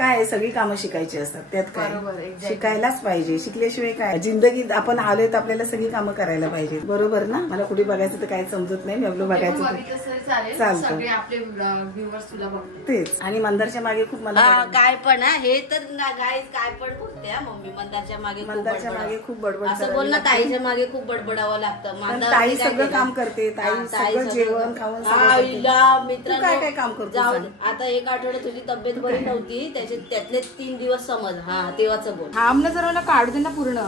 काय सगळी कामं शिकायची असतात, त्यात काय शिकायलाच पाहिजे. शिकल्याशिवाय काय जिंदगीत आपण आलोय तर आपल्याला सगळी कामं करायला पाहिजे. बरोबर ना. मला कुठे बघायचं तर काय समजत नाही, आपलं बघायचं चालतं तेच. आणि मंदारच्या मागे खूप मला काय पण हे तर काय पण बोलते मम्मी. मंदारच्या मागे खूप बडबड असं बोल ना. ताईच्या मागे खूप बडबडावं लागतं. ताई सगळं काम करते. ताई सगळं जेवण खाऊन मित्र काय काय काम करतो. आता एक आठवड्यात तुझी तब्येत बरी नव्हती, त्यातले 3 दिवस समज. हा तेव्हाच बोल. आमना जरा काढू दे ना पूर्ण.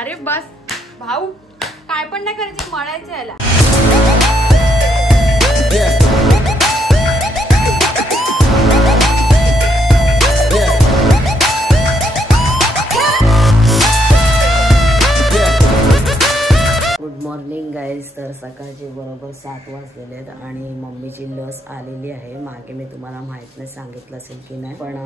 अरे बस भाऊ, काय पण नाही करायचं, मळायचं याला. Good morning guys. तर सकाळचे बरोबर 7 वाजलेले आहेत आणि मम्मीची लस आलेली आहे. मागे मी तुम्हाला माहित नाही सांगितलं असेल की नाही, पण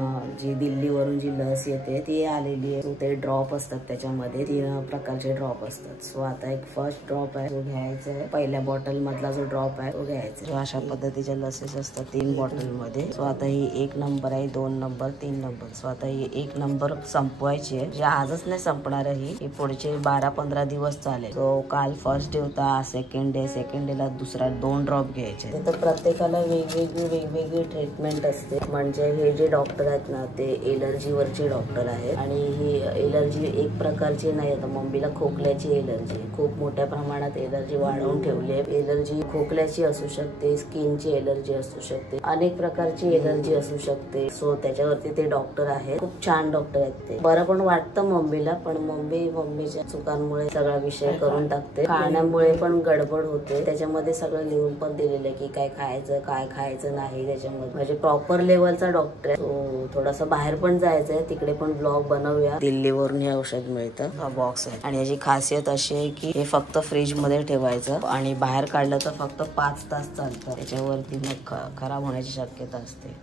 जी दिल्लीवरून जी लस येते ती आलेली आहे. ते ड्रॉप असतात, त्याच्यामध्ये 3 प्रकारचे ड्रॉप असतात. सो आता एक फर्स्ट ड्रॉप आहे, तो घ्यायचा आहे. पहिल्या बॉटल मधला जो ड्रॉप आहे तो घ्यायचा. सो अशा पद्धतीच्या लसेस असतात 3 बॉटल मध्ये. सो आता ही 1 नंबर आहे, 2 नंबर, 3 नंबर. सो आता ही 1 नंबर संपवायची आहे. जे आजच नाही संपणार आहे, ही पुढचे 12-15 दिवस चालेल. सो काल फर्स्ट डे होता, सेकंड डेला दुसरा 2 ड्रॉप घ्यायचे. तर प्रत्येकाला वेगवेगळी ट्रीटमेंट असते. म्हणजे हे जे डॉक्टर आहेत ना, ते एलर्जीवरचे डॉक्टर आहेत. आणि ही एलर्जी एक प्रकारची नाही. आता मम्मीला खोकल्याची एलर्जी, खूप मोठ्या प्रमाणात एलर्जी वाढवून ठेवली आहे. एलर्जी खोकल्याची असू शकते, स्किनची एलर्जी असू शकते, अनेक प्रकारची एलर्जी असू शकते. सो त्याच्यावरती ते डॉक्टर आहेत. खूप छान डॉक्टर आहेत ते. बरं पण वाटतं मम्मीला, पण मम्मीच्या चुकांमुळे सगळा विषय करून टाकते. खाण्यामुळे पण गडबड होते. त्याच्यामध्ये सगळं लिहून पण दिलेलं आहे की काय खायचं काय खायचं नाही. त्याच्यामध्ये म्हणजे प्रॉपर लेवलचा डॉक्टर आहे. तो थोडासा बाहेर पण जायचंय, तिकडे पण ब्लॉग बनवूया. दिल्लीवरून हे औषध मिळतं. हा बॉक्स आहे आणि याची खासियत अशी आहे की हे फक्त फ्रीज मध्ये ठेवायचं आणि बाहेर काढलं तर फक्त 5 तास चालतं. त्याच्यावरती मग खराब होण्याची शक्यता असते.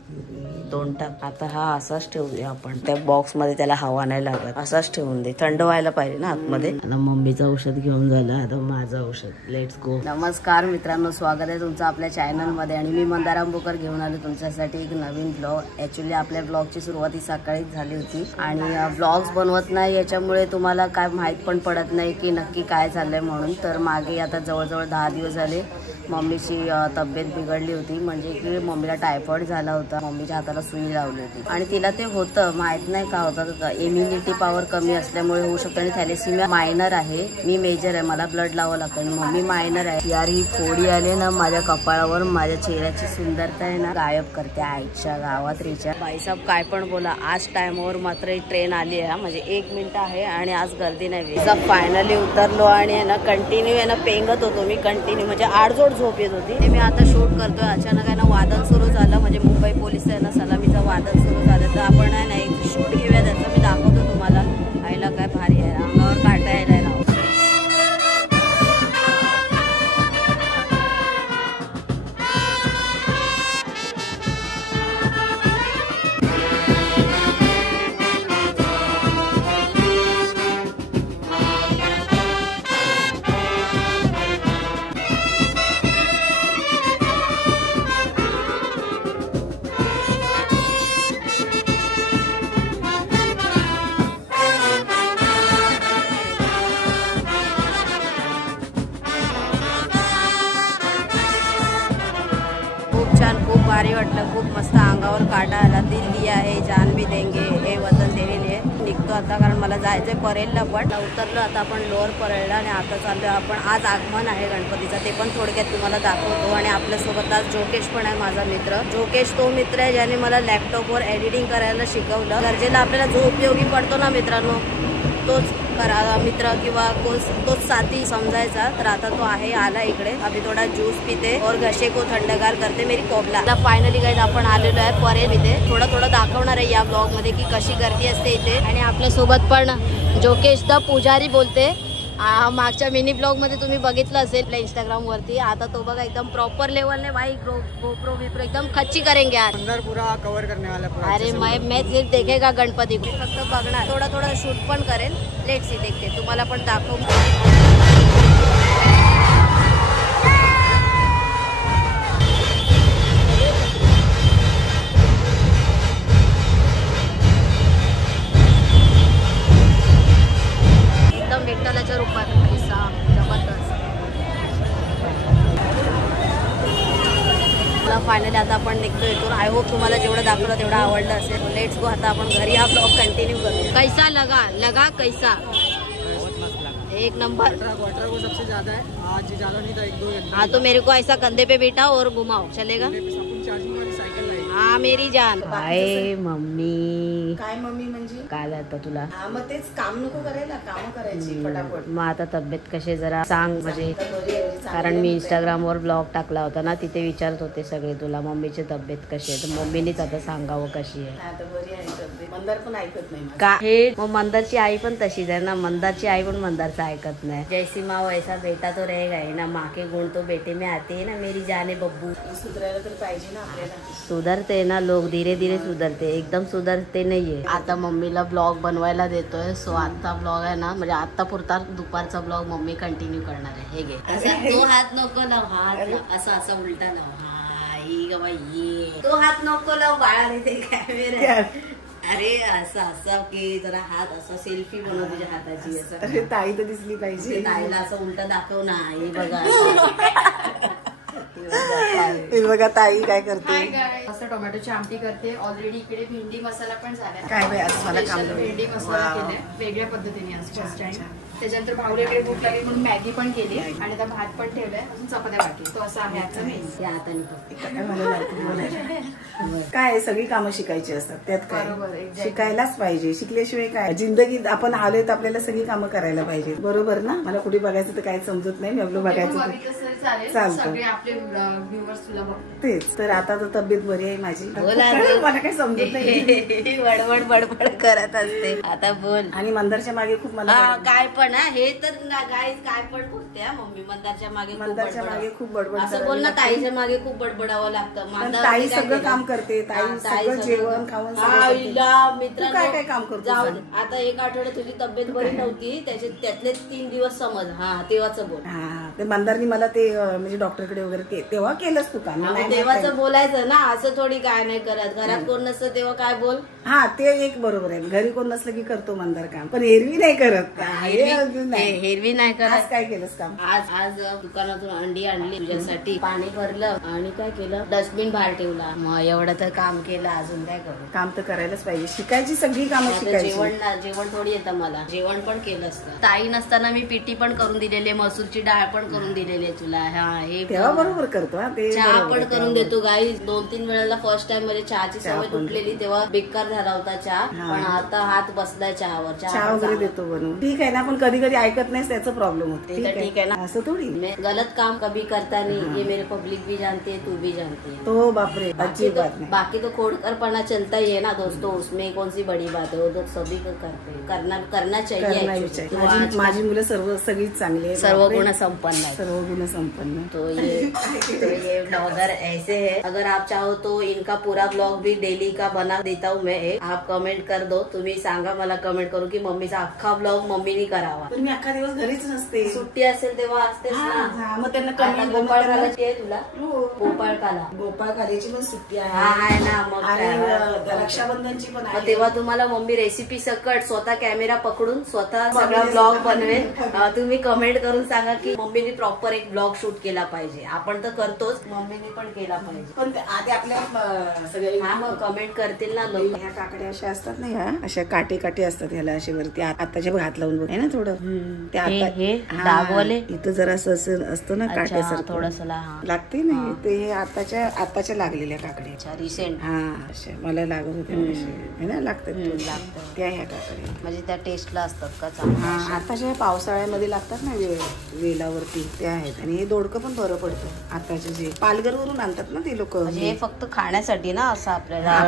2 टाक. आता हा असाच ठेवूया आपण. त्या बॉक्स मध्ये त्याला हवा नाही लागत, असाच ठेवून दे. थंड व्हायला पाहिजे ना आतमध्ये. आता मम्मीचं औषध घेऊन झालं, आता माझं औषध. Let's go. नमस्कार मित्रांनो, स्वागत आहे तुमचं आपल्या चॅनल मध्ये. आणि मी मंदार अंबुकर घेऊन आलो तुमच्यासाठी एक नवीन ब्लॉग. ऍक्च्युली आपल्या ब्लॉगची सुरुवात ही सकाळीच झाली होती आणि ब्लॉग्स बनवत नाही याच्यामुळे तुम्हाला काय माहित पण पडत नाही की नक्की काय चाललंय म्हणून. तर मागे आता जवळजवळ 10 दिवस झाले मम्मीची तब्येत बिघडली होती. म्हणजे की मम्मीला टायफॉइड झाला होता. मम्मीच्या हाताला सुई लावली होती आणि तिला ते होतं, माहित नाही का होतं, इम्युनिटी पॉवर कमी असल्यामुळे होऊ शकतं. आणि थॅलेसिमिया मायनर आहे, मी मेजर आहे, मला ब्लड लावावं लागतं. आणि मम्मी मायनर आहे. यार ही फोडी आले ना माझ्या कपाळावर, माझ्या चेहऱ्याची सुंदरता आहे ना गायब करते आईच्या गावात रिच्या. बाईसाहेब काय पण बोला, आज टाइमवर मात्र ट्रेन आली आहे. म्हणजे 1 मिनिट आहे आणि आज गर्दी नाही. फायनली उतरलो आणि आहे ना कंटिन्यू आहे ना पेंगत होतो मी कंटिन्यू. म्हणजे आडजोड झोप येत होती. मी आता शूट करतोय. अचानक आहे ना वादन सुरू झालं. म्हणजे मुंबई पोलीस आहे ना सलामीचं वादन सुरू झालं. तर आपण आहे ना एक शूट घेऊया त्याचं, मी दाखवतो तुम्हाला. आईला काय भारी आहे, अंगावर काटा यायला राव. खूप भारी वाटलं, खूप मस्त. अंगावर काटा आला. दिल्ली आहे, जान भी देंगे, हे वतन दिलेली आहे. निघतो आता कारण मला जायचंय परेलला. पण उतरलो आता आपण लोअर परेलला आणि आता चाललोय आपण. आज आगमन आहे गणपतीचा, ते पण थोडक्यात तुम्हाला दाखवतो. आणि आपल्यासोबत आज जोकेश पण आहे, माझा मित्र. जोकेश तो मित्र आहे ज्याने मला लॅपटॉपवर एडिटिंग करायला शिकवलं. गरजेला आपल्याला जो उपयोगी पडतो ना मित्रांनो, तोच करा मित्र किंवा तोच साथी समजायचा. तर आता तो आहे, आला इकडे. अभी थोडा ज्यूस पिते और घसे को थंडगार करते मेरी कोबला. फायनली गाइस आपण आलेलो आहे परेल इथे. थोडं दाखवणार आहे या ब्लॉग मध्ये की कशी गर्दी असते इथे. आणि आपल्या सोबत पण जोकेश द पुजारी बोलते. मागच्या मिनी ब्लॉग मध्ये तुम्ही बघितलं असेल आपल्या इंस्टाग्राम वरती. आता तो बघा एकदम प्रॉपर लेवल ने भाई गोप्रो विप्रो एकदम खच्ची करेंगे आज. अंदर पूरा कवर करने वाला पूरा. अरे मैं सिर्फ देखेगा गणपती, फक्त बघणार. थोडा शूट पण करेल. लेट्स सी, देखते तुम्हाला पण दाखव. भेटून. आय होप तुम्हाला जेवढं दाखवलं तेवढं आवडलं असेल. Let's go. आता आपण घरी हा ब्लॉग कंटिन्यू करूया. कैसा लगा कैसा? एक नंबर. वाटर को सबसे ज्यादा है, आज ज्यादा नहीं था, 1-2. हाँ तो मेरे को ऐसा कंधे पे बैठा और घुमाओ, चलेगा? चार्जिंग वाली सायकल लाई. हाँ मेरी जान. काय मम्मी काय मम्मी म्हणजे काय लागतं तुला? हा मग तेच काम नको करायला, काम करायची फटाफट. मग आता तब्येत कशी जरा सांग म्हणजे तर बरी आहे, म्हणजे कारण मी इंस्टाग्रामवर ब्लॉग टाकला होता ना, तिथे विचारत होते सगळे तुला मम्मीची तब्येत कशी आहे. तर मम्मीनेच आता सांगावं कशी आहे. आता बरी आहे तब्येत. मंदार पण ऐकत नाही माझं. का हे मग मंदारची आई पण तशीच आहे ना. मंदारची आई पण मंदारचं ऐकत नाही. जैसी माँ वैसा बेटा तो रहेगा ही ना. माँ के गुण तो बेटे में आते हैं ना. मेरी जाने बब्बू. सुधारायला तर पाहिजे ना आपल्याला. सुधरते ना लोक, धीरे धीरे सुधरते, एकदम सुधरते नाहीये. आता मम्मीला ब्लॉग बनवायला देतोय. सो आता ब्लॉग आहे ना, म्हणजे आता पुरता दुपारचा ब्लॉग मम्मी कंटिन्यू करणार आहे. हे घे. असं तो हात नको लाव, हात असं असं उलटा लाव. तो हात नको लाव बाळा, ते कॅमेरा. अरे असं असं की जरा हात असा सेल्फी बनव तुझ्या हाताची. असं अरे ताई तर दिसली पाहिजे. ताईला असं उलटा दाखव ना. हे बघा हे बघा ताई काय करते. असं टोमॅटोची आमटी करते. ऑलरेडी इकडे भेंडी मसाला पण झाला. काय बाई आज मला काम भेंडी मसाला केलाय वेगळ्या पद्धतीने आज फर्स्ट टाइम. त्याच्यानंतर भाऊल्याकडे भूक लागली म्हणून मॅगी पण केली आणि आता भात पण ठेवलाय. अजून चपात्या बाकी. तो असं आहे आजचा मेस. या हाताने काय मला लागतं बोलायला. काय सगळी कामं शिकायची असतात त्यात काय. बरोबर, exactly. शिकायलाच पाहिजे. शिकल्याशिवाय काय. जिंदगीत आपण आलोय तर आपल्याला सगळी कामं करायला पाहिजे. बरोबर ना. मला कुठे बघायचं तर काय समजत नाही. मी आपलं बघायचं चालेल. चालतं. सगळे आपले व्ह्युअर्स तुला बघ. तेच तर आता तर तब्येत बरी आहे माझी. बोला. मला काही समजत नाही. बडबड बडबड करत असते. आता बोल. आणि मंदारच्या मागे खूप मला काय पण हे तर गाईज काय पण बोलते मम्मी. मंदारच्या मागे मंदारच्या मागे खूप बडबड असं बोल ना. ताईच्या मागे खूप बडबडावं लागतं. ताई सगळं काम करते. ताई सगळं जेवण खाऊन मित्र काय काय काम करतो. जाऊ दे. आता एक आठवड्यात तुझी तब्येत बरी नव्हती, त्यातले 3 दिवस समज. हा तेव्हाच बोल. हा ते मंदारनी मला ते म्हणजे डॉक्टरकडे वगैरे तेव्हा केलंच तू काम. तेव्हाच बोलायचं ना. असं थोडी काय नाही करत. घरात कोण नसतं तेव्हा काय बोल. हा ते एक बरोबर आहे. घरी कोण नसलं की करतो मंदार काम, पण एरवी नाही करत. हेरवी नाही करत. आज काय केलंस काम. आज दुकानातून अंडी आणली तुझ्यासाठी. पाणी भरलं आणि काय केलं, डस्टबिन बाहेर ठेवला. मग एवढं तर काम केलं. अजून काय करू. काम तर करायलाच पाहिजे. शिकायची सगळी कामं शिकायची. जेवण थोडी येतं मला. जेवण पण केलं असतं. ताई नसताना मी पिठी पण करून दिलेली, मसूरची डाळ पण करून दिलेली तुला. हा हे तेव्हा बरोबर करतो. ते चहा पण करून देतो गाई. 2-3 वेळेला फर्स्ट टाइम म्हणजे चहाची सवय तुटलेली तेव्हा बेकार झाला होता चहा. पण आता हात बसलाय चहावर. चहा वगैरे देतो बनवून. ठीक आहे ना. पण कधी कधी ऐकत नाही त्याचा प्रॉब्लेम होतो. ठीक है ना. असं थोडी. गलत काम कभी करता नहीं. ये मेरे पब्लिक भी जानती है, तू भी जानती है. तो बापरे अच्छी बात नहीं. बाकी तो खोड़करपना चलता ही है ना दोस्तों. उसमें कौन सी बड़ी बात है. वो तो सभी को करते हैं. करना चाहिए. माझी मुलं सगळीच चांगली आहे. सर्व गुण संपन्न है. सर्व गुण संपन्न. तो ये ब्लॉगर ऐसे है. अगर आप चाहो तो इनका पूरा ब्लॉग भी डेली का बना देता हूँ मैं. आप कमेंट कर दो. तुम्ही सांगा मला कमेंट करून की मम्मीचा अख्खा ब्लॉग मम्मीने करावा. पण मी अख्खा दिवस घरीच नसते. सुट्टी असेल तेव्हा असतेच ना. मग त्यांना गोपाळ कालाची आहे तुला. गोपाळ काला. गोपाळ कालेची पण सुट्टी आहे ना. मग रक्षाबंधनची पण आहे. तेव्हा तुम्हाला मम्मी रेसिपी सकट स्वतः कॅमेरा पकडून स्वतः सगळा ब्लॉग बनवेल. तुम्ही कमेंट करून सांगा की मम्मीने प्रॉपर एक ब्लॉग शूट केला पाहिजे. आपण तर करतोच, मम्मीने पण केला पाहिजे. पण आधी आपल्या सगळे मग कमेंट करतील ना लोक. ह्या काकड्या अशा असतात ना. ह्या अशा काटे असतात. ह्याला असे वरती आताच्या हात लावून आहे ना थोडं. इथं जरा असं असतं ना काट्यासारखं थोडस लागते नाही. ते हे आताच्या लागलेल्या काकड्या रिसेंट. हा अशा मला लागत होत्या ना. लागतात त्या ह्या काकड्या. म्हणजे त्या टेस्टला असतात का. हा आताच्या पावसाळ्यामध्ये लागतात ना वेलावरती ते आहेत. आणि हे दोडकं पण बरं पडतं. आताचे जे पालघरवरून आणतात ना ते लोक. हे फक्त खाण्यासाठी ना. असं आपल्याला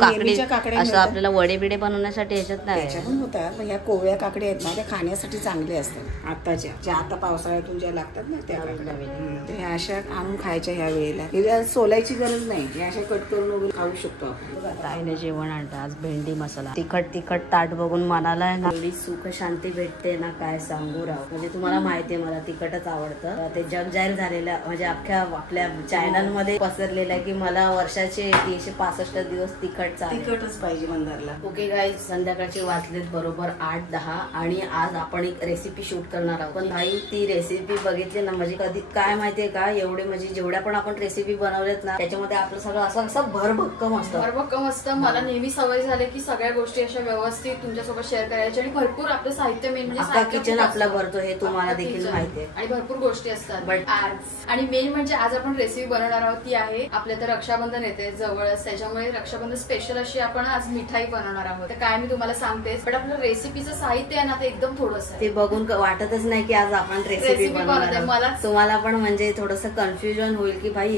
काकडी असं आपल्याला वडे बिडे बनवण्यासाठी याच्यात नाही. त्याच्या पण होतात. पण ह्या कोवळ्या काकड्या आहेत ना त्या खाण्यासाठी चांगल्या असतात. आताच्या ज्या आता पावसाळ्यातून ज्या लागतात ना त्या ह्या अशा आणून खायच्या ह्या वेळेला. सोलायची गरज नाही. ह्या अशा कट करून वगैरे खाऊ शकतो आपण. ताईने जेवण आणतं आज भेंडी मसाला. तिखट ताट बघून मनाला एवढी सुख शांती भेटते ना काय सांगू राव. म्हणजे तुम्हाला माहितीये मला तिखटच आवडतं. ते जगजाहीर झालेला म्हणजे अख्ख्या आपल्या चॅनल मध्ये पसरलेला की मला वर्षाचे 365 दिवस तिखटच पाहिजे मंदारला. ओके गाईज, संध्याकाळचे वाजलेत बरोबर 8-10 आणि आज आपण एक रेसिपी शूट करणार आहोत. पण भाई ती रेसिपी बघितली ना म्हणजे कधी काय माहितीये का, एवढे म्हणजे जेवढ्या पण आपण रेसिपी बनवल्यात ना त्याच्यामध्ये आपलं सगळं असं भरभक्कम असतं. मला नेहमी सवय झाली की सगळ्या गोष्टी अशा व्यवस्थित तुमच्यासोबत शेअर करायच्या आणि भरपूर आपलं साहित्य मेन म्हणजे किचन आपला भरतो हे तुम्हाला देखील माहिती आहे आणि भरपूर गोष्टी असतात. बट आज आणि मेन म्हणजे आज आपण रेसिपी बनवणार आहोत ती आहे आपल्या तर रक्षाबंधन येते जवळच, त्याच्यामुळे रक्षाबंधन स्पेशल अशी आपण आज मिठाई बनवणार आहोत. तर काय मी तुम्हाला सांगतेच, पण आपलं रेसिपीचं साहित्य आहे ना ते एकदम थोडंसं ते बघून वाटतच नाही की आज आपण रेसिपी बनवणार. मला तुम्हाला पण म्हणजे थोडंसं कन्फ्युजन होईल की भाई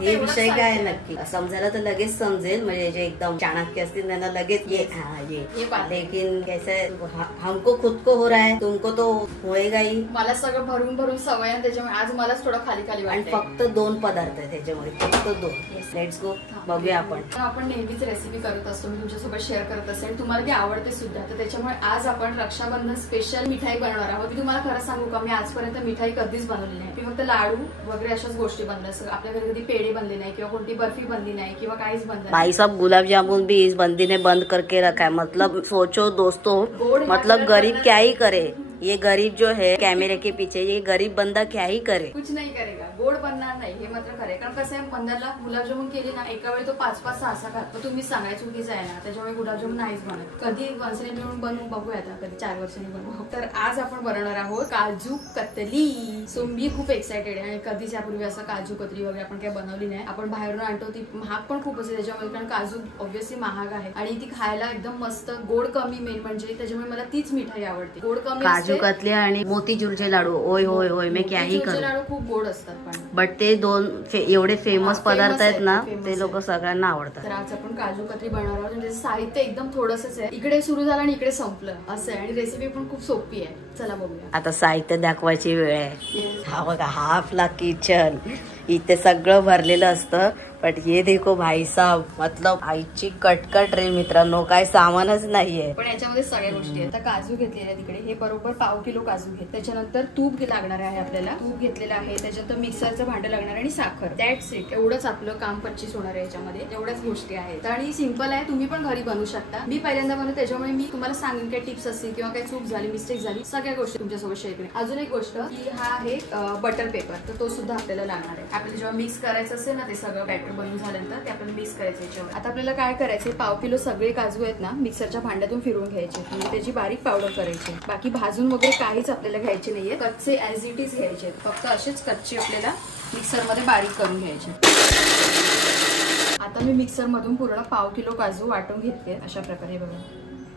हे विषय काय नक्की समजायला तर लगेच समजेल. म्हणजे जे एकदम चाणक्य असतील त्यांना लगेच ये लेकिन कैसे हमको खुद को हो रहा है तुमको तो होएगा ही. मला सगळं भरून भरून सवय आहे त्याच्यामुळे आज मलाच थोडं खाली खाली आणि फक्त 2 पदार्थ आहे त्याच्यामध्ये, फक्त 2. लेट्स गो, बघूया आपण नेहमीच रेसिपी करत असतो, मी तुमच्यासोबत शेअर करत असते आणि तुम्हाला ती आवडते सुद्धा. तर त्याच्यामुळे आज आपण रक्षाबंधन स्पेशल मिठाई बनवणार आहोत. मी तुम्हाला खरं सांगू का, मी आजपर्यंत मिठाई कधीच बनवली नाही. मी फक्त लाडू वगैरे अशाच गोष्टी बनवल्या. आपल्या घरी कधी पेढे बनले नाही किंवा कोणती बर्फी बनली नाही किंवा काहीच बनलं नाही. भाई साहब गुलाब जामुन भी इस बंदी ने बंद करके रखा है. मतलब सोचो दोस्तों, मतलब गरीब क्या ही करे. ये गरीब जो है कैमरे के पीछे, ये गरीब बंदा क्या ही करे, कुछ नहीं करेगा. गोड बनणार नाही हे मात्र खरं. कारण कसं आहे, मंदारला गुलाबजामुन केली ना एका वेळी तो 5-5, 6-6 खातो. तुम्ही सांगायचं चुकीच आहे ना, त्याच्यामुळे गुलाबजामुन नाहीच बनत. कधी वन्स इन मिळून बनवून बघूया आता, कधी 4 वर्षांनी बनवू. तर आज आपण बनवणार आहोत काजू कतली. सो मी खूप एक्सायटेड आहे आणि कधीच यापूर्वी असं काजू कतली वगैरे आपण काही बनवली नाही. आपण बाहेरून आणतो ती महाग पण खूप असते त्याच्यामुळे, कारण काजू ऑब्व्हियसली महाग आहे आणि ती खायला एकदम मस्त, गोड कमी मेन म्हणजे, त्याच्यामुळे मला तीच मिठाई आवडते. गोड कमी, काजू कतली आणि मोतीचूरचे लाडू. ओय होय होय, मी काही करू. लाडू खूप गोड असतात पण, बट ते 2 एवढे फेमस पदार्थ आहेत ना, ते लोक सगळ्यांना आवडतात. तर आज आपण काजू कतली बनवणार आहोत. म्हणजे साहित्य एकदम थोडंसंच आहे, इकडे सुरू झालं आणि इकडे संपलं असं आहे. आणि रेसिपी पण खूप सोपी आहे. चला बघूया. आता साहित्य दाखवायची वेळ आहे. हा बघा, हा आपला किचन. इथे सगळं भरलेलं असतं. बट ये देखो भाई साहब, मतलब आईची कटकट रे मित्रांनो, काय सामानच नाहीये. पण याच्यामध्ये सगळ्या गोष्टी आहेत. आता काजू घेतलेले आहेत तिकडे, हे बरोबर 1/2 किलो काजू घेत. त्याच्यानंतर तूप लागणार आहे आपल्याला, तूप घेतलेलं आहे. त्याच्यानंतर मिक्सरचं भांडं लागणार आणि साखर. That's it. एवढंच आपलं काम 25 होणार आहे याच्यामध्ये. एवढ्याच गोष्टी आहेत आणि सिंपल आहे. तुम्ही पण घरी बनवू शकता. मी पहिल्यांदा बनवते त्याच्यामुळे मी तुम्हाला सांगेन काय टिप्स असतील किंवा काही चूक झाली, मिस्टेक झाली, सगळ्या गोष्टी तुमच्यासोबत शेअर करेन. अजून एक गोष्ट की हा आहे बटर पेपर, तर तो सुद्धा आपल्याला लागणार आहे. आपल्याला जेव्हा मिक्स करायचं असेल ना, ते सगळं बॅटर बनवून झाल्यानंतर आपल्याला मिक्स करायचं याच्यावर. आता आपल्याला काय करायचं, 1/2 किलो सगळे काजू आहेत ना मिक्सरच्या भांड्यातून फिरवून घ्यायचे म्हणजे त्याची बारीक पावडर करायची. बाकी भाजून वगैरे काहीच आपल्याला घ्यायचे नाहीये, कच्चे ऍज इट इज घ्यायचे. फक्त असेच कच्चे आपल्याला मिक्सरमध्ये बारीक करून घ्यायचे. आता मी मिक्सर मधून पूर्ण 1/2 किलो काजू वाटून घेतले अशा प्रकारे. बघा,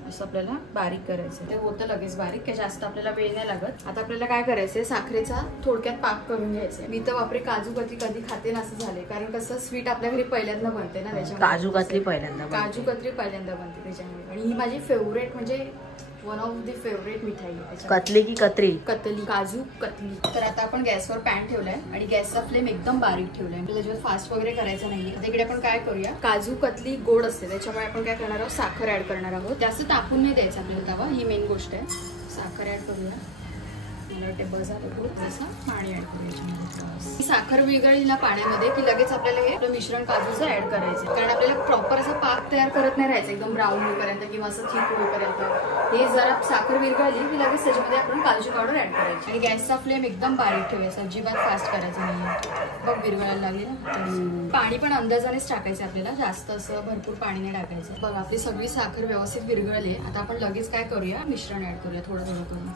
असं आपल्याला बारीक करायचं. ते होतं लगेच बारीक, काही जास्त आपल्याला वेळ नाही लागत. आता आपल्याला काय करायचंय, साखरेचा थोडक्यात पाक करून घ्यायचंय. मी तर बापरे काजू कतली कधी खाते ना असं झाले, कारण कसं स्वीट आपल्या घरी पहिल्यांदा बनते ना त्याच्यामुळे. काजू कतली पहिल्यांदा बनते त्याच्यामुळे. आणि ही माझी फेवरेट म्हणजे वन ऑफ द फेवरेट मिठाई. कतली की कतरी? कतली, काजू कतली. तर आता आपण गॅसवर पॅन ठेवलाय आणि गॅसचा फ्लेम एकदम बारीक ठेवलाय. त्याच्यावर फास्ट वगैरे करायचं नाहीये. इकडे आपण काय करूया, काजू कतली गोड असते त्याच्यामुळे आपण काय करणार आहोत, साखर ऍड करणार आहोत. जास्त तापून नाही द्यायचं आपल्याला तवा, ही मेन गोष्ट आहे. साखर ऍड करूया. मला वाटते बस झालं, थोडंसं पाणी ऍड करूया. साखर विरघळली ना पाण्यामध्ये की लगेच आपल्याला हे आपलं मिश्रण काजूचं ऍड करायचं. कारण आपल्याला प्रॉपर असं पाक तयार करत नाही राहायचं एकदम ब्राऊन होईपर्यंत किंवा असं थिक होईपर्यंत. हे जरा साखर विरघळली की लगेच त्याच्यामध्ये आपण काजू पावडर ऍड करायची आणि गॅसचा फ्लेम एकदम बारीक ठेवायचा, अजिबात फास्ट करायचा नाही. बघ विरघळायला लागली ना. पाणी पण अंदाजानेच टाकायचं आपल्याला, जास्त असं भरपूर पाणी नाही टाकायचं. बघ आपली सगळी साखर व्यवस्थित विरघळली. आता आपण लगेच काय करूया, मिश्रण ऍड करूया थोडं थोडं करून.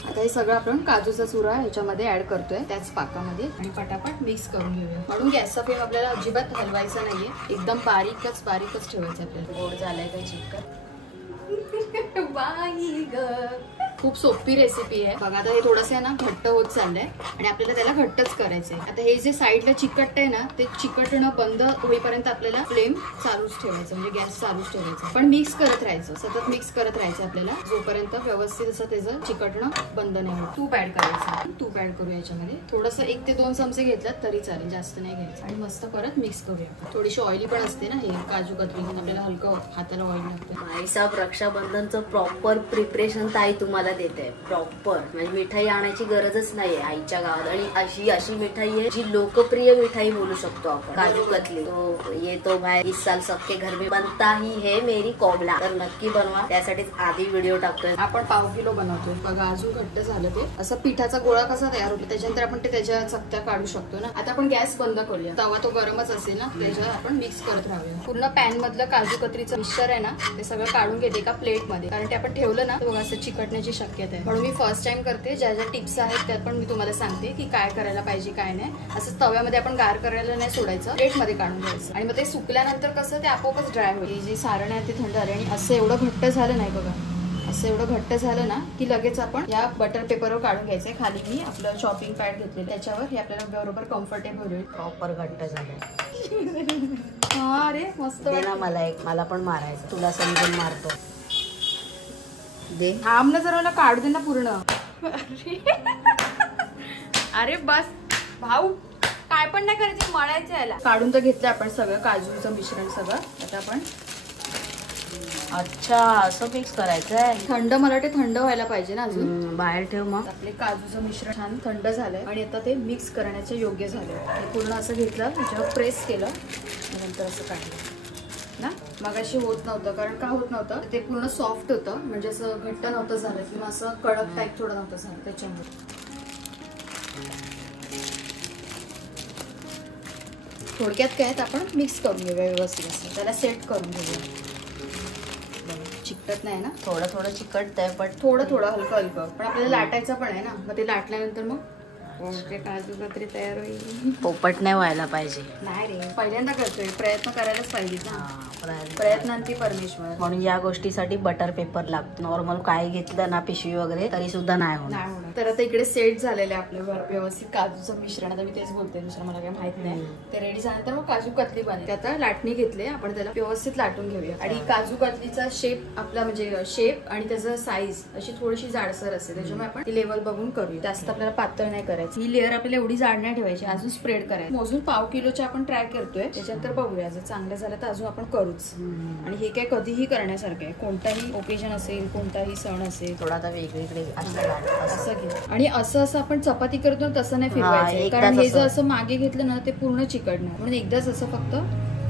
आता हे सगळं आपण काजूचा चुरा ह्याच्यामध्ये ऍड करतोय त्याच पाकामध्ये आणि पटापट मिक्स करून घेऊया. म्हणून गॅसचा फ्लेम आपल्याला अजिबात हलवायचा नाहीये, एकदम बारीकच ठेवायचं आपल्याला. गोड झालाय का चिकन? बाई ग, खूप सोपी रेसिपी आहे. बघा आता हे थोडंसं आहे ना घट्ट होत चाललंय आणि आपल्याला त्याला घट्टच करायचंय. आता हे जे साईडला चिकट आहे ना, ते चिकटणं बंद होईपर्यंत आपल्याला फ्लेम चालूच ठेवायचं, म्हणजे गॅस चालूच ठेवायचा. पण मिक्स करत राहायचं, सतत मिक्स करत राहायचं आपल्याला, जोपर्यंत व्यवस्थित असं त्याचं चिकटणं बंद नाही होत. तूप ऍड करायचं. तूप ऍड करूया याच्यामध्ये. थोडंसं 1 ते 2 चमचे घेतलात तरी चालेल, जास्त नाही घ्यायचं. आणि मस्त परत मिक्स करूया. थोडीशी ऑइली पण असते ना हे काजू कतली, आपल्याला हलकं हाताला ऑइल लागतं. आई साहेब, रक्षाबंधनचं प्रॉपर प्रिपरेशन ताई तुम्हाला तुम्हाला देते प्रॉपर, म्हणजे मिठाई आणायची गरजच नाहीये आईच्या गावात. आणि अशी मिठाई आहे जी लोकप्रिय मिठाई बोलू शकतो आपण, काजू कतली. तो ये तो भाई इस साल सबके घर में बनता ही है मेरी कोबला. तर नक्की बनवा, त्यासाठीच आधी व्हिडिओ टाकतोय. आपण 1.5 किलो बनवतोय बघा. अजून घट्ट झालं ते. असं पिठाचा गोळा कसा तयार होतो त्याच्यानंतर आपण ते त्याच्या चकत्या काढू शकतो ना. आता आपण गॅस बंद करूया. तवा तो गरमच असेल ना, त्याच्यावर आपण मिक्स करत राहूया. पूर्ण पॅन मधलं काजू कतरीचं मिक्सचर आहे ना ते सगळं काढून घेते एका प्लेट मध्ये, कारण ते आपण ठेवलं ना तर असं चिकटण्याची शक्यता आहे. म्हणून मी फर्स्ट टाइम करते. ज्या ज्या टिप्स आहेत त्यात पण मी तुम्हाला सांगते की काय करायला पाहिजे काय नाही. असं तव्यामध्ये आपण गार करायला नाही सोडायचं, प्लेट मध्ये काढून घ्यायचं. आणि मग ते सुकल्यानंतर कसं ते आपोआपच ड्राय होईल. जे सारण आहे ते थंड झाले आणि असं एवढं घट्ट झालं नाही बघा. असं एवढं घट्ट झालं ना की लगेच आपण या बटर पेपरवर काढून घ्यायचंय. खाली मी आपलं चॉपिंग पॅड घेतलेलं त्याच्यावर हे आपल्याला बरोबर कम्फर्टेबल होईल. प्रॉपर घट्ट झालं. हा अरे मस्त ना. मला पण मारायचं, तुला समजून मारतो. दे थांब ना जरा, मला काढू दे ना पूर्ण. अरे बस भाऊ, काय पण नाही करायचं, मळायचं याला. काढून तर घेतलं आपण सगळं काजूचं मिश्रण सगळं. आता आपण अच्छा असं मिक्स करायचं आहे. थंड, मला वाटतं थंड व्हायला पाहिजे ना अजून. बाहेर ठेव. मग आपले काजूचं मिश्रण छान थंड झालंय आणि आता ते मिक्स करण्याचे योग्य झालंय. पूर्ण असं घेतलं, त्याच्यावर प्रेस केलं नंतर असं काढलं ना. मग अशी होत नव्हतं, कारण का होत नव्हतं ते पूर्ण सॉफ्ट होतं, म्हणजे असं घट्ट नव्हतं झालं किंवा असं कडक टाईप थोडं नव्हतं झालं. त्याच्यामुळे थोडक्यात काय आपण मिक्स करून घेऊया व्यवस्थित. असं त्याला सेट करून घेऊया. चिकटत नाही ना. थोडं थोडं चिकटत आहे पण थोडं हलकं हलकं. पण आपल्याला लाटायचं पण आहे ना. मग ते लाटल्यानंतर मग काजू कतरी तयार होईल. पोपट नाही व्हायला पाहिजे. नाही रे, पहिल्यांदा करतोय, प्रयत्न करायलाच पाहिजे ना. प्रयत्नांती परमेश्वर. म्हणून या गोष्टीसाठी बटर पेपर लागतो. नॉर्मल काय घेतलं ना पिशवी वगैरे तरी सुद्धा नाही होणार. तर आता इकडे सेट झालेलं आहे आपलं व्यवस्थित काजूचं मिश्रण. आता मी तेच बोलते, दुसरं मला काही माहित नाही. ते रेडी झाल्यानंतर मग काजू कतली बनते. आता लाटणी घेतले आपण, त्याला व्यवस्थित लाटून घेऊया. आणि काजू कतलीचा शेप आपला म्हणजे शेप आणि त्याचं साईज अशी थोडीशी जाडसर असते, त्याच्यामुळे आपण ती लेवल बघून करूया. जास्त आपल्याला पातळ नाही करायचं. ही लेअर आपल्याला एवढी जाड नाही ठेवायची, अजून स्प्रेड करायचं. मोजून 1.5 किलोचे आपण ट्राय करतोय, त्याच्यानंतर बघूया जर चांगलं झालं तर अजून आपण करूच. आणि हे काय कधीही करण्यासारखं आहे. कोणताही ओकेजन असेल, कोणताही सण असेल, थोडा आता वेगवेगळे असं घे. आणि असं आपण चपाती करतो तसं नाही फिरवायचं, कारण हे जर असं मागे घेतलं ना ते पूर्ण चिकटणार. म्हणून एकदाच असं फक्त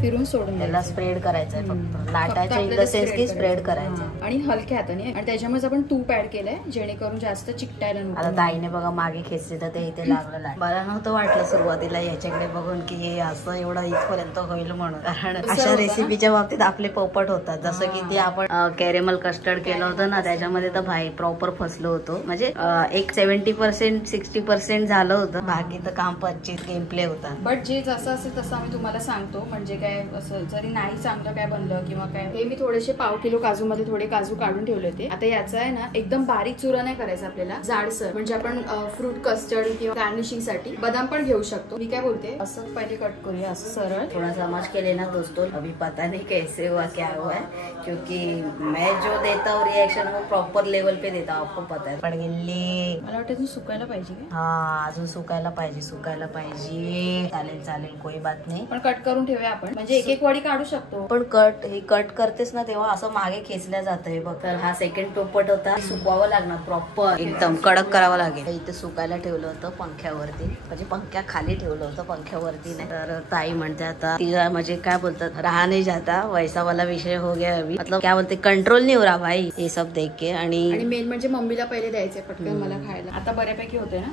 फिरून सोडून त्याला स्प्रेड करायचंय. फक्त लाटायचं इन द सेन्स की स्प्रेड करायचं. आणि हलक्या हाताने. आणि त्याच्यामुळे आपण तूप ऍड केलंय जेणेकरून जास्त चिकटायला नको. आता ताईने बघा मागे खेचले तर ते इथे लागलं. मला नव्हतं वाटलं सुरुवातीला याच्याकडे बघून की हे असं एवढं इथपर्यंत होईल म्हणून, कारण अशा रेसिपीच्या बाबतीत आपले पोपट होतात. जसं की ते आपण कॅरेमल कस्टर्ड केलं होतं ना, त्याच्यामध्ये तर भाई प्रॉपर फसलो होतो. म्हणजे एक 70% 60% झालं होतं, बाकी तर काम 25 गेम प्ले होता. बट जे जसं असेल तसं आम्ही तुम्हाला सांगतो. म्हणजे काय असं जरी नाही चांगलं काय बनलं किंवा काय, हे मी थोडेसे 1.5 किलो काजू मध्ये थोडे काजू काढून ठेवले होते. आता याचा आहे ना एकदम बारीक चुरा नाही करायचा आपल्याला, जाडसर. म्हणजे आपण फ्रूट कस्टर्ड किंवा गार्निशिंग साठी बदाम पण घेऊ शकतो. मी काय बोलते, असं पहिले कट करूया असं सरळ. थोड़ा समझ के लेना दोस्तों, अभी पता नहीं कैसे हुआ क्या हुआ है, क्योंकि मैं जो देता हूँ रिएक्शन वो प्रॉपर लेवल पे देता हूँ, आपको पता है. पण गेली मला वाटतं अजून सुकायला पाहिजे. हा अजून सुकायला पाहिजे. चालेल कोई बात नाही. पण कट करून ठेवूया आपण, म्हणजे एक वाडी काढू शकतो. पण कट करतेस ना तेव्हा असं मागे खेचल्या जातंय बघ. तर हा सेकंड पोपट होता, सुकवावं लागणार प्रॉपर, एकदम कडक करावं लागेल. इथे सुकायला ठेवलं होतं पंख्यावरती, म्हणजे पंख्या खाली ठेवलं होतं, पंख्यावरती नाही. तर ताई म्हणते आता तिला म्हणजे काय बोलतात, रहा नहीं जाता वैसा वाला विषय हो गया अभी, मतलब क्या बोलते कंट्रोल नहीं हो रहा भाई ये सब देख के. आणि मेन म्हणजे मम्मीला पहिले द्यायचे पटकन मला खायला. आता बऱ्यापैकी होते ना,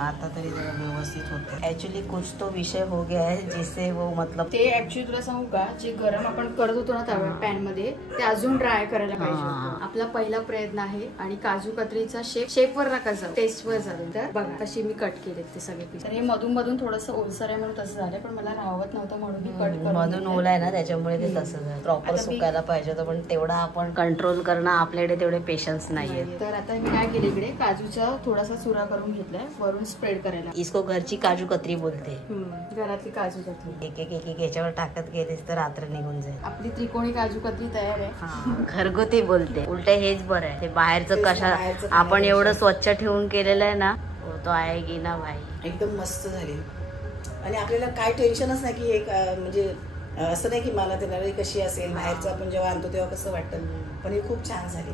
आता तरी जरा व्यवस्थित होते. ऍक्च्युअली कुछ तो विषय हो गया है जिससे वो मतलब ते ऍक्च्युअली तुला सांगू का, जे गरम आपण करत होतो ना तव्या पॅन मध्ये, ते अजून ड्राय करायला पाहिजे. आपला पहिला प्रयत्न आहे. आणि काजू कतरीचा शेप वर नका जाऊ, टेस्ट वर जाईल. तर बघा कशी मी कट केले ते सगळे पीस. तर हे मधून मधून थोडंसं ओलसर आहे म्हणून तसं झालंय, पण मला राहत नव्हतं म्हणून मी कट करून मधून ओला आहे ना त्याच्यामुळे ते तसं झालं. प्रॉपर सुकायला पाहिजे होतं, पण तेवढा आपण कंट्रोल करणं आपल्याकडे तेवढे पेशन्स नाहीये. तर आता मी काय केलं, इकडे काजूचा थोडासा चुरा करून घेतलाय वरून स्प्रेड करायला. इसको घरची काजू कतरी बोलते. घरातली काजू कतरी. एक याच्यावर टाकत गेलीस तर रात्र निघून जाईल. आपली त्रिकोणी काजू कतरी तयार आहे. घरगुती बोलते, उलट हेच बरं आहे. ते बाहेरचं कशा आपण एवढं स्वच्छ ठेवून केलेलं आहे ना, तो आहे की ना भाई. एकदम मस्त झाली. आणि आपल्याला काय टेन्शनच नाही की एक म्हणजे असं नाही की मला ती नळी कशी असेल, बाहेरचं आपण जेव्हा आणतो तेव्हा कसं वाटतं, पण ही खूप छान झाली.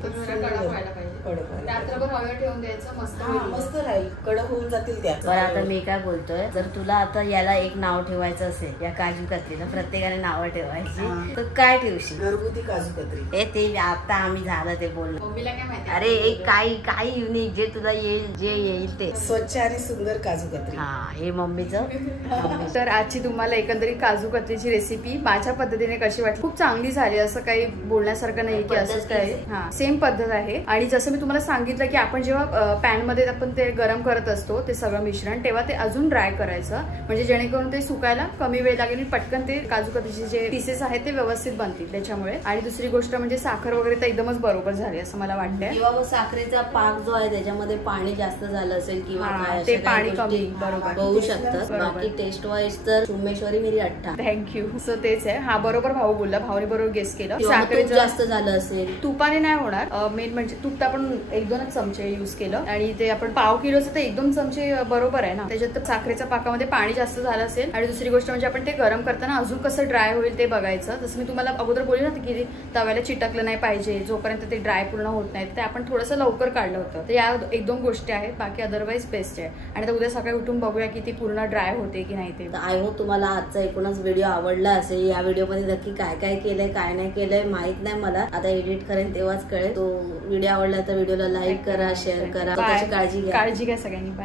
रात्रभर हवा ठेवून द्यायचं, मस्त राहील, कडक होऊन जातील त्या. बरं आता मी काय बोलतोय, जर तुला आता याला एक नाव ठेवायचं असेल, या काजू कतलीला प्रत्येकाने नावं ठेवायची, तर काय ठेवशील? घरगुती काजू कतली. ते आता आम्ही झालं ते बोललो. मम्मीला काय माहिती, अरे एक काही युनिक जे तुला येईल, जे येईल ते. स्वच्छ आणि सुंदर काजू कतली. हा, हे मम्मीचं. तर आजची तुम्हाला एकंदरीत काजू कतलीची रेसिपी माझ्या पद्धतीने कशी वाटली, खूप चांगली झाली. असं काही बोलण्यासारखं नाही की असंच काय. हा, सेम पद्धत आहे. आणि जसं मी तुम्हाला सांगितलं की आपण जेव्हा पॅन मध्ये आपण ते गरम करत असतो ते सगळं मिश्रण, तेव्हा ते अजून ड्राय करायचं, म्हणजे जेणेकरून ते सुकायला कमी वेळ लागेल आणि पटकन ते काजू कतलीचे जे पीसेस आहेत ते व्यवस्थित बनतील त्याच्यामुळे. आणि दुसरी गोष्ट म्हणजे साखर वगैरे तर एकदमच बरोबर झाली असं मला वाटतंय. किंवा साखरेचा पाक जो आहे त्याच्यामध्ये पाणी जास्त झालं असेल किंवा ते पाणी कमी बरोबर होऊ शकतं. बाकी टेस्ट वाईज तर सोमेश्वरी मिरी अठ्ठा. थँक्यू. सो तेच आहे. हा बरोबर भाऊ बोलला, भाऊने बरोबर गेस केलं. साखरेचं जास्त झालं असेल, तुपाने नाही होणार. मेन म्हणजे तूप तर आपण 1-2च चमचे युज केलं आणि ते आपण पाव किलोचं तर 1-2 चमचे बरोबर आहे ना. त्याच्यात साखरेच्या पाकामध्ये पाणी जास्त झालं असेल. आणि दुसरी गोष्ट म्हणजे आपण ते गरम करताना अजून कसं ड्राय होईल ते बघायचं. जसं मी तुम्हाला अगोदर बोलली ना की तव्याला चिटकलं नाही पाहिजे, जोपर्यंत ते ड्राय पूर्ण होत नाही, ते आपण थोडंसं लवकर काढलं होतं. तर या 1-2 गोष्टी आहेत, बाकी अदरवाईज बेस्ट आहे. आणि आता उद्या सकाळी उठून बघूया की ती पूर्ण ड्राय होते की नाही ते. आय होप तुम्हाला आजचा एकूणच व्हिडिओ आवडला असेल. या व्हिडिओमध्ये नक्की काय काय केलंय काय नाही केलंय माहित नाही मला, आता एडिट करेन तेव्हाच कळेल. तो व्हिडिओ आवडला तर व्हिडिओला लाईक करा, शेअर करा, स्वतःची काळजी घ्या सगळ्यांनी. बाय.